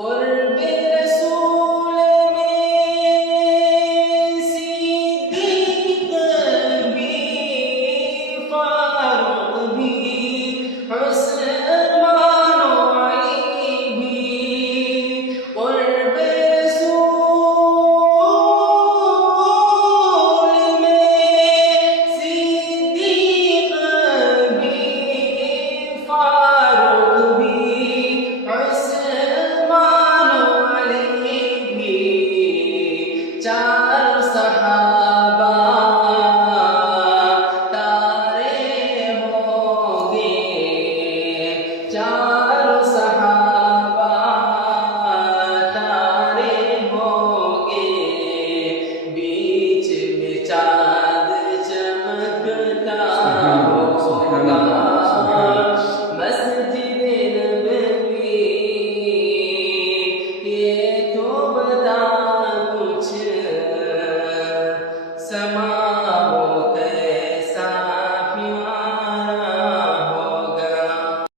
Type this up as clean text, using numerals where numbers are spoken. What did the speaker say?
قرب रसूल में सिद्दीक़ भी, फारूक भी, उस्मान अली भी। قرب रसूल में सिद्दीक़ भी, फारूक भी, उस्मान अली भी। चार सहाबा तारे होंगे, चार सहाबा तारे होंगे, बीच में चाँद चमकता होगा। मस्जिद नबवी ये तो बता कुछ समा